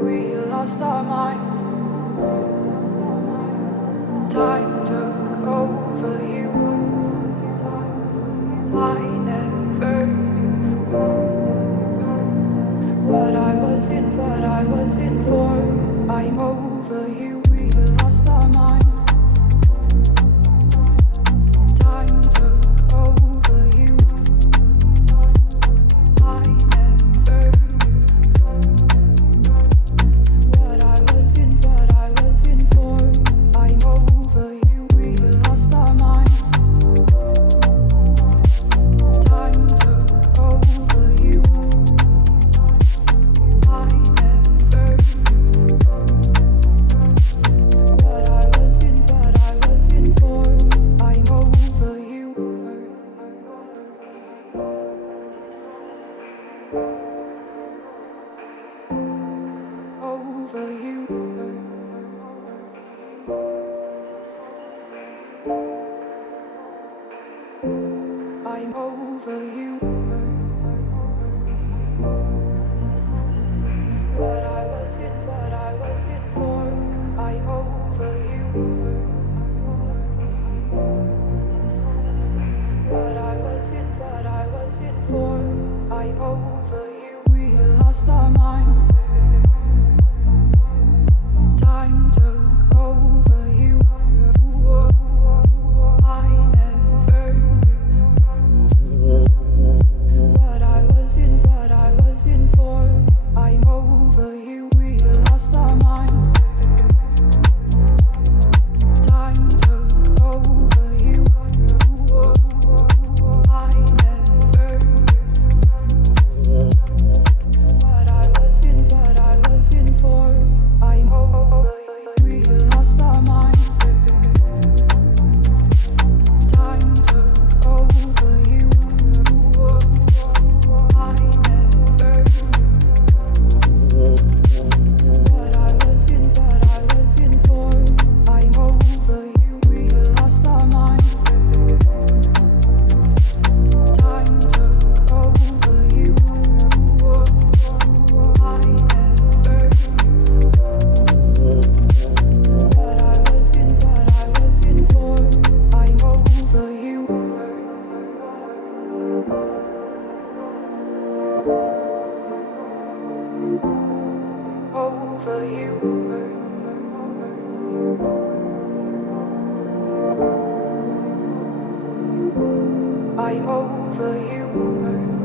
We lost our mind. Time took over you. I never knew what I was in for. I'm over you. We lost our mind. Time took over you. I never knew what I was in for. I'm over you. We lost our mind. Time took over you. I never knew what I was in for. I'm over you. Over you. I'm over you. What I was in for. I'm over you. What I was in for. I'm over you. We lost our mind. Time took over you. I never knew what I was in for. I'm over you. We lost our mind. Time took over you. I never knew what I was in for. I'm over you. We lost our mind. Time took over you. I never knew what I was in for. I'm over you. We lost our mind. Time took over you. I never knew what I was in for. I'm over you. Over you. I'm over you.